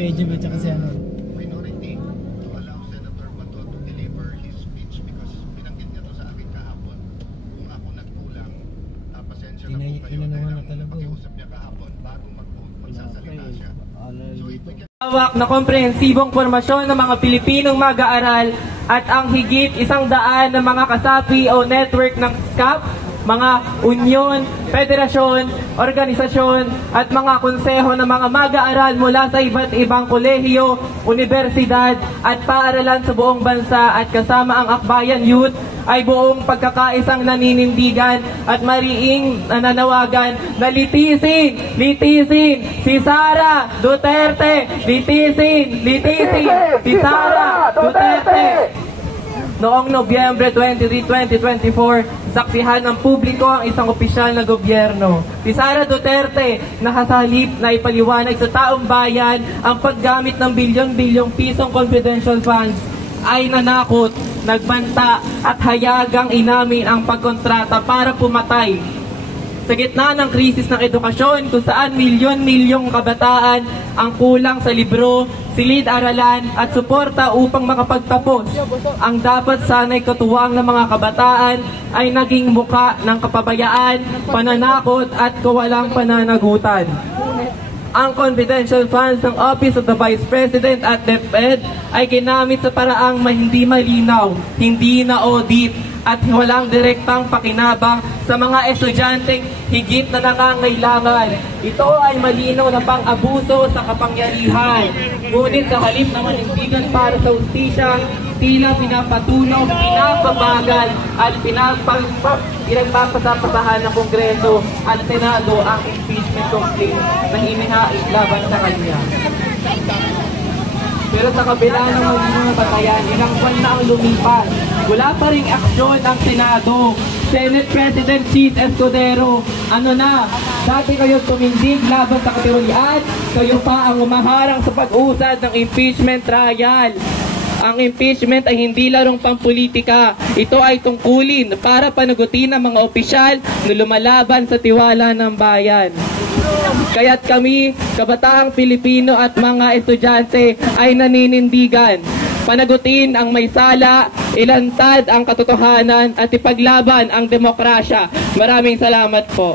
Kuya Jim at saka si ano. Minority to allow Senator Bato to deliver his speech because pinanggit niya to sa akin kahapon. Kung ako nagkulang, pasensya na po kayo dahil pakiusap niya kahapon bago magsasalita siya. Hawak na komprehensibong formasyon ng mga Pilipinong mag-aaral at ang higit 100 na mga kasapi o network ng SCAP, mga union, federasyon, organisasyon at mga konseho ng mga mag-aaral mula sa iba't ibang kolehiyo, universidad at paaralan sa buong bansa at kasama ang Akbayan Youth ay buong pagkakaisang naninindigan at mariing nananawagan na litisin si Sara Duterte, litisin si Sara Duterte. Noong Nobyembre 23, 2024, saksihan ng publiko ang isang opisyal na gobyerno. Si Sara Duterte nakasalip na ipaliwanag sa taong bayan ang paggamit ng bilyon-bilyong pisong confidential funds ay nanakot, nagbanta at hayagang inamin ang pagkontrata para pumatay. Sa gitna ng krisis ng edukasyon kung saan milyon-milyong kabataan ang kulang sa libro, silid-aralan at suporta upang makapagtapos, ang dapat sana'y katuwang ng mga kabataan ay naging muka ng kapabayaan, pananakot at kawalang pananagutan. Ang confidential funds ng Office of the Vice President at DepEd ay ginamit sa paraang hindi malinaw, hindi na-audit at walang direktang pakinabang sa mga estudyanteng higit na nangangailangan. Ito ay malinaw na pang-abuso sa kapangyarihan. Ngunit sa halip na manindigan para sa ustisya, tila pinapatunaw, pinapabagal at pinagpapasapasahan ng Kongreso at Senado ang impeachment complaint na hinihain laban sa kanya. Pero sa kabila ng mga batayan, ilang buwan na ang lumipas. Wala pa ring aksyon ang Senado. Senate President Cheese Escudero, ano na? Dati kayo tumindig laban sa katirulian, kayo pa ang umaharang sa pag-usad ng impeachment trial. Ang impeachment ay hindi larong pampolitika. Ito ay tungkulin para panagutin ang mga opisyal na lumalaban sa tiwala ng bayan. Kaya't kami, kabataang Pilipino at mga estudyante ay naninindigan. Panagutin ang may sala, ilantad ang katotohanan at ipaglaban ang demokrasya. Maraming salamat po.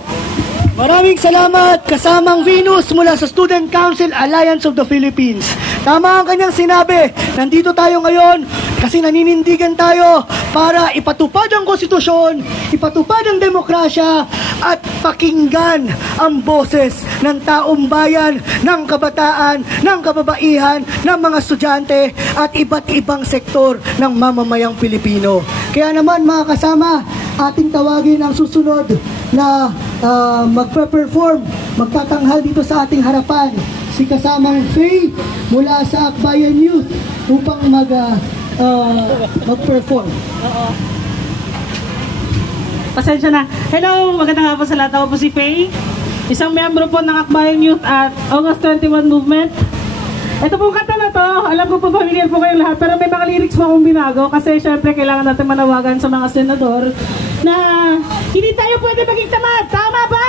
Maraming salamat, kasamang Venus mula sa Student Council Alliance of the Philippines. Tama ang kanyang sinabi, nandito tayo ngayon kasi naninindigan tayo para ipatupad ang konstitusyon, ipatupad ang demokrasya at pakinggan ang boses ng taong bayan, ng kabataan, ng kababaihan, ng mga estudyante at iba't ibang sektor ng mamamayang Pilipino. Kaya naman mga kasama, ating tawagin ang susunod na magpe-perform, magtatanghal dito sa ating harapan, si kasamang Faye mula sa Akbayan Youth upang mag-perform. Pasensya na. Hello, magandang hapon sa lahat. Ako po si Faye, isang miyembro po ng Akbayan Youth at August 21 Movement. Ito pong kanta na to, alam ko po familiar po kayong lahat, pero may mga lyrics po akong binago kasi syempre kailangan natin manawagan sa mga senador na hindi tayo pwede maging tamad. Tama ba?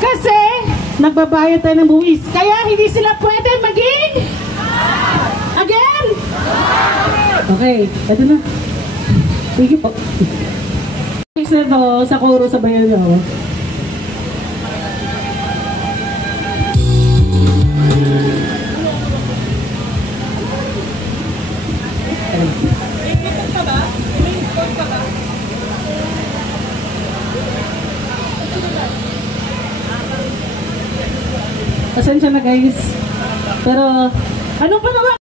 Kasi nagbabayad tayo ng buwis, kaya hindi sila pwede maging again. Okay, ito na. Sige po. Next na to, sa koro sa bayan nyo. Pasensya na guys. Pero, anong pa naman?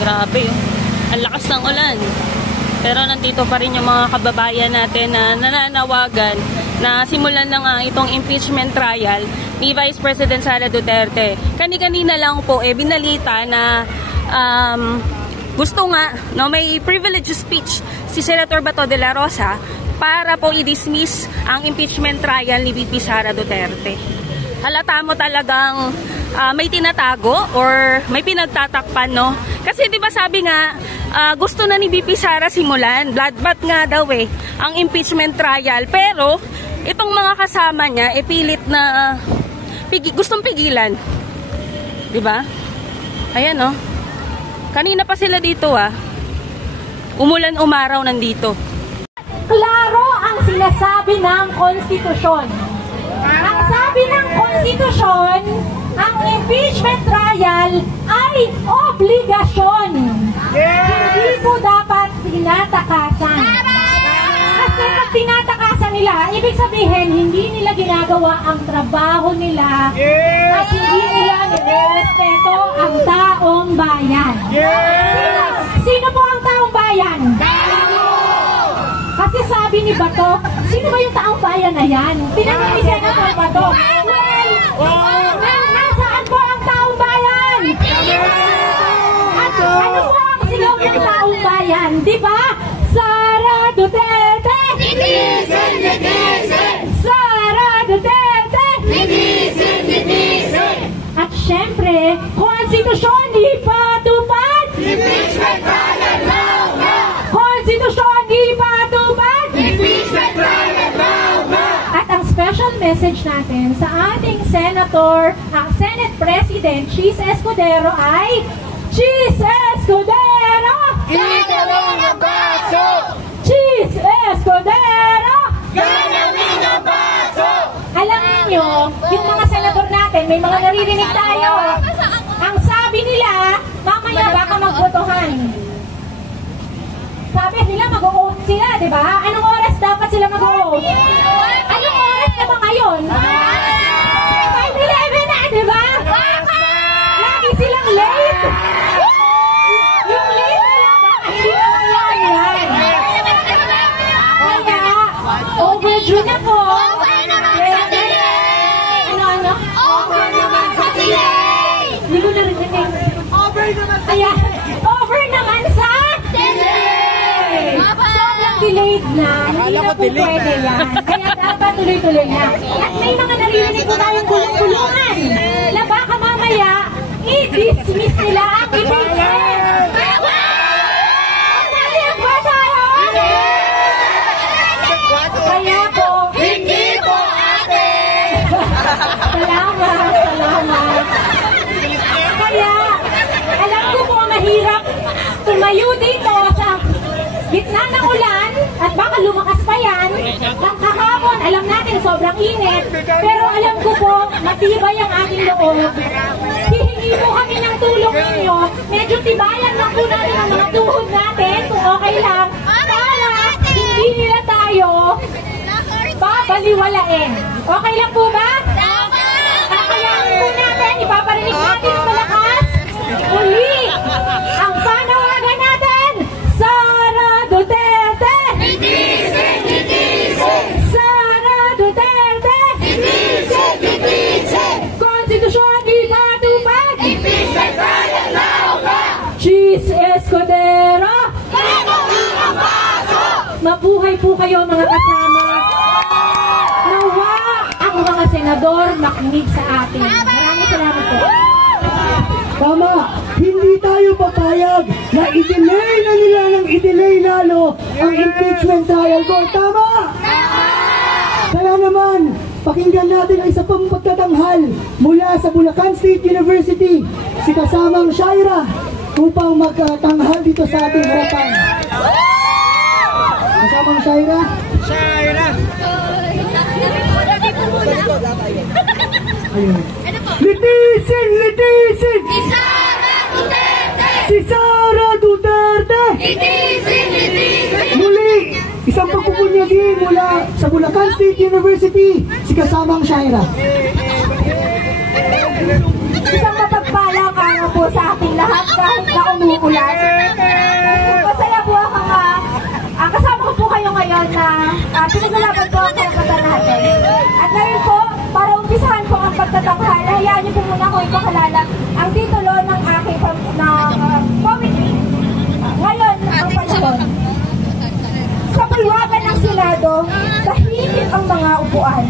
Grabe, ang lakas ng ulan. Pero nandito pa rin yung mga kababayan natin na nananawagan na simulan na nga itong impeachment trial ni Vice President Sara Duterte. Kani-kanina lang po binalita na gusto nga, no, may privilege speech si Senator Bato de la Rosa para po i-dismiss ang impeachment trial ni VP Sara Duterte. Halata mo talagang may tinatago or may pinagtatakpan, no? Kasi 'di ba sabi nga gusto na ni VP Sara simulan. Bloodbath nga daw ang impeachment trial. Pero, itong mga kasama niya, pilit na gustong pigilan. Diba? Ayan, oh. Kanina pa sila dito, Umulan umaraw nandito. Klaro ang sinasabi ng konstitusyon. Ang sabi ng konstitusyon, ang impeachment trial ay obligasyon. Hindi po dapat tinatakasan. Kasi pag tinatakasan nila, ibig sabihin, hindi nila ginagawa ang trabaho nila at hindi nila nirespeto ang taong bayan. Sino po ang taong bayan? Kasi sabi ni Bato, sino ba yung taong bayan na yan? Tinanong ni Senator Bato, nasaan po ang taong bayan? At ano po ang sigaw ng taong bayan? Diba? Sara Duterte! Linisin! Linisin! Sara Duterte! Linisin! Linisin! At syempre, konstitusyon ipatupad! Impeachment trial now! Now! Konstitusyon ipatupad! Impeachment trial now! Now! At ang special message natin sa ating Senator, ang Senate President, Cheese Escudero ay, Cheese Escudero! Gagawin ang baso! Cheese Escudero! Gagawin ang baso! Alam niyo, yung mga senador natin, may mga naririnig tayo. Ang sabi nila, mamaya baka magbotohan. Sabi nila mag-o-oath sila, di ba? Anong oras dapat sila mag-o-oath? Anong oras na ba ngayon? 5:11 na, di ba? Lagi silang late. Yung late nila ba? Hindi naman yan. Kaya, overdue na po. Ano? Over naman sa delay! Hindi ko narinig. Kaya, over naman sa delay! Sobrang delayed na. Hindi na po pwede yan. Kaya dapat tuloy-tuloy na. At may mga naririnig ko tayong kulong-kulungan na baka mamaya i-dismiss nila ang impeachment. Naliyak ba tayo? Kaya po, Hindi po ate! salamat. Kaya, alam ko po mahirap tumayo dito sa gitna ng ulan at baka lumakas pa yan. Ang kahapon, alam natin sobrang init. Pero alam ko po, matibay ang ating loob. Hihingi po kami ng tulong ninyo. Medyo tibayan lang po natin ang mga tuhod natin kung okay lang. Para hindi nila tayo babaliwalain. Okay lang po ba? Kakayanin po natin, ipaparinig natin sa malakas. Uli, ang panawagan natin, Sara Duterte! Linisin! Linisin! Sara Duterte! Linisin! Linisin! Konstitusyon ipatupad! Impeachment trial now! Now! Cheese Escudero! Gagawin ang baso! Mabuhay po kayo mga kasama. Nawa ang mga senador makinig sa atin. Maraming salamat po. Tama, hindi tayo papayag na i-delay na nila ng i-delay lalo ang impeachment trial ko. Tama! Kaya naman, pakinggan natin ang isa pang pagtatanghal mula sa Bulacan State University, si kasamang Shaira, upang magtanghal dito sa ating harapan. Kasamang Shaira. Ayun. Litisin! Litisin! Si Sara Duterte! Si Sara Duterte! Linisin! Linisin! Muli, isang pagpupunyagi mula sa Bulacan State University, si kasamang Shaira. Isang mapagpalang araw po sa ating lahat kahit na umuulan. Masaya po ako kasama ko po kayo ngayon na pinaglalaban po ang karapatan natin. At ngayon po, para umpisahan po ang pagtatanghal, hayaan niyo po muna ako ipakilala ang titulo ng aking committee. Ngayon, ang panahon. Sa pulwagan ng Senado, tahimik ang mga upuan.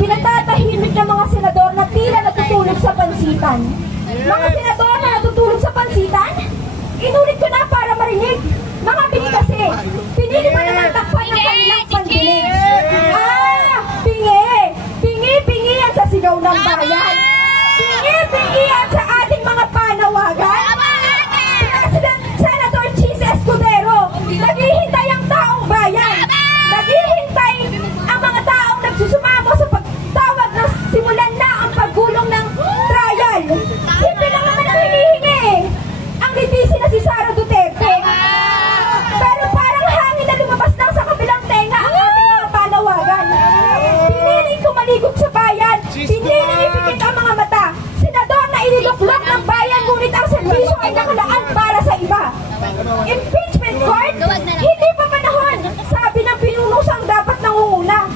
Pinatatahimik ng mga senador na tila natutulog sa pansitan. Mga senador na natutulog sa pansitan? Inulit ko na para marinig. impeachment court? Hindi pa panahon. Sabi ng pinunusang dapat nangunguna.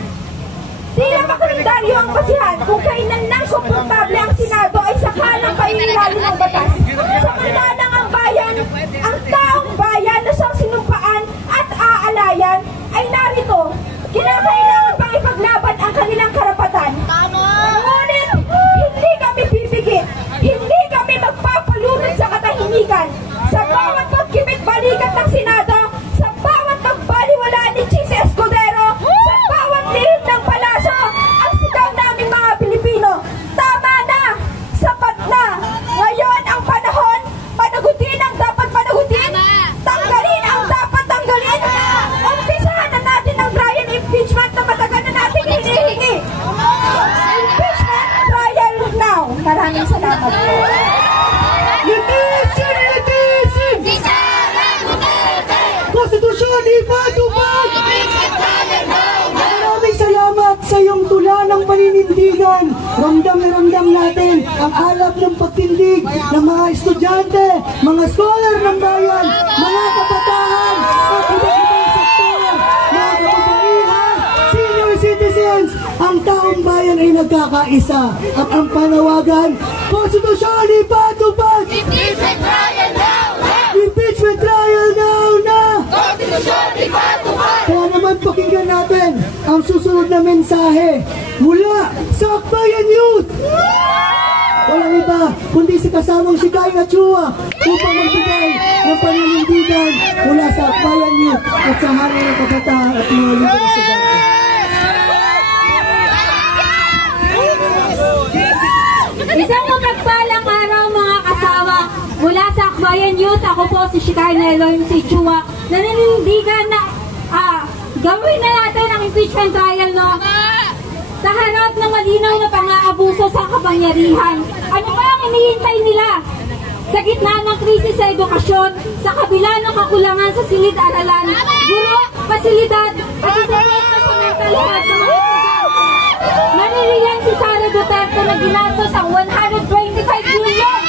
Tila makalendaryo ang basihan kung kailan lang komportable ang Senado ay sakalang painilalim ng batas. Samantalang ang bayan, ang taong bayan na siyang sinumpaan at aalayan ay narito. Kinakailangan pang ipaglaban ang kanilang karapatan. Ngunit, hindi kami pipigit. Hindi kami magpapalunod sa katahimikan. Sa bawat pagkimit-balikat ng Senado, sa bawat pagbaliwalaan ni Chis Escudero, sa bawat lihim ng palasyo, ang sigaw naming mga Pilipino. Tama na! Sapat na! Ngayon ang panahon, panagutin ang dapat panagutin, tanggalin ang dapat tanggalin, umpisahan na natin ang trial impeachment na matagal na natin hinihingi. Impeachment trial now. Maraming salamat. Litisin! Litisin! Konstitusyon, ipatupad! Maraming salamat sa iyong tula ng paninindigan. Ramdam na ramdam natin ang alab ng pagtindig ng mga estudyante, mga scholar ng bayan, mga kabataan, at iba't ibang sektor, mga kababaihan, senior citizens. Ang taong bayan ay nagkakaisa at ang panawagan, konstitusyon, ipatupad! Impeachment trial now! Impeachment trial now na! Konstitusyon, ipatupad! Kaya naman pakinggan natin ang susunod na mensahe mula sa Akbayan Youth. Walang iba kundi si kasamang si Kai Achua upang magbigay ng paninindigan mula sa Akbayan Youth at sa Hari ng Kabataan at mga lider ng estudyante. Isang mapagpalang araw mga kasama mula sa Akbayan Youth. Ako po si Shikai Elohim si Chua. Naninindigan na gawin na natin ang impeachment trial, no? Sa harap ng malinaw na pang-aabuso sa kapangyarihan. Ano ba ang hinihintay nila? Sa gitna ng krisis sa edukasyon, sa kabila ng kakulangan sa silid-aralan, guro, pasilidad, at isasot na sa mental health ng mga estudyante. Maniliyan si Sara Duterte na ginastos ang 125 billion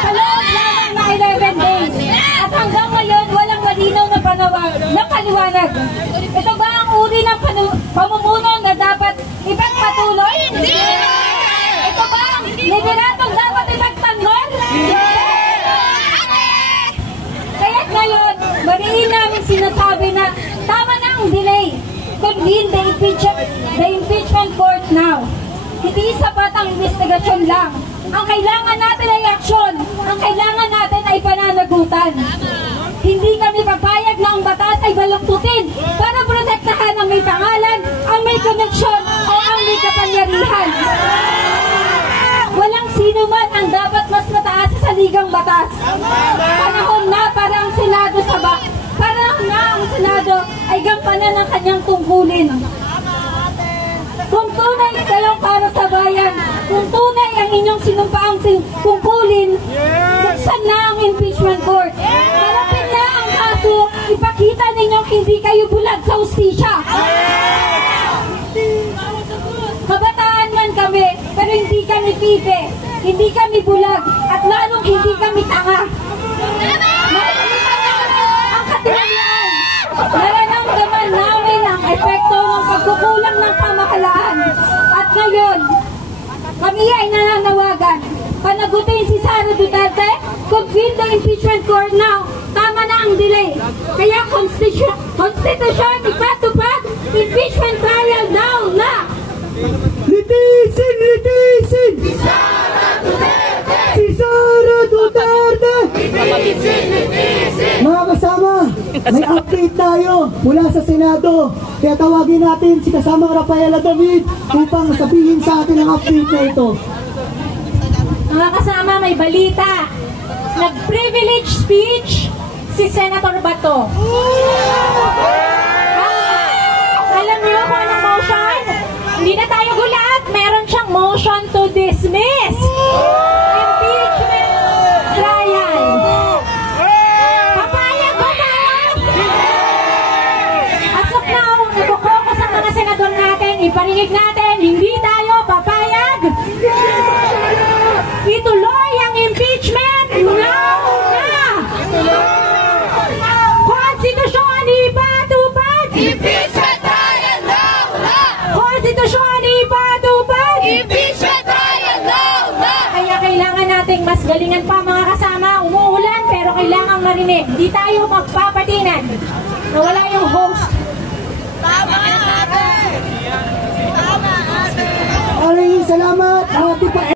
sa loob lamang ng 11 days. At hanggang ngayon, walang malinaw na paliwanag. Ito ba ang uri ng pamumuno na dapat ipagpatuloy? Hindi! Ito ba ang liberatong dapat ipagtanggol? Hindi! Kaya't ngayon, mariin namin sinasabi na tama na ang delay. Convene the impeachment court now. Hindi sapat ang investigasyon lang. Ang kailangan natin ay aksyon. Ang kailangan natin ay pananagutan. Hindi kami papayag na ang batas ay baluktutin para protektahan ang may pangalan, ang may koneksyon o ang may kapangyarihan. Walang sino man ang dapat mas mataas sa ligang batas. Panahon na para ang Senado ang Senado ay gampanan ng kanyang tungkulin. Kung tunay kayong para sa bayan, kung tunay ang inyong sinumpaang tungkulin, buksan na ang impeachment court. Harapin na ang kaso, ipakita ninyong hindi kayo bulag sa hustisya. Kabataan man kami, pero hindi kami pipe, hindi kami bulag, at lalong hindi kami tanga. Nakikita namin ang katiwalian. Nararamdaman namin ang epekto ng pagkukulang ng pamahalaan. At ngayon, kami ay nananawagan. Panagutin si Sara Duterte, convene the impeachment court now. Tama na ang delay. Kaya konstitusyon, ipatupad, impeachment trial now na. Litisin! Litisin! Si Sara Duterte! Mga kasama, may update tayo mula sa Senado. Kaya tawagin natin si kasamang Rafaela David upang sabihin sa atin ang update na ito. Mga kasama, may balita. Nag-privilege speech si Senator Bato. Alam niyo kung anong motion? Hindi na tayo gulat. Meron siyang motion to dismiss. Impeachment trial. Papayag ba tayo? As of now, nagkukokus ang mga senador natin. Iparinig natin, hindi tayo papayag. Ituloy ang impeachment now na! galingan pa mga kasama, umuulan pero kailangan marinig. Hindi tayo magpapatinan. Nawala yung host. Tama, ate! Tama, ate! Maraming salamat. Happy pa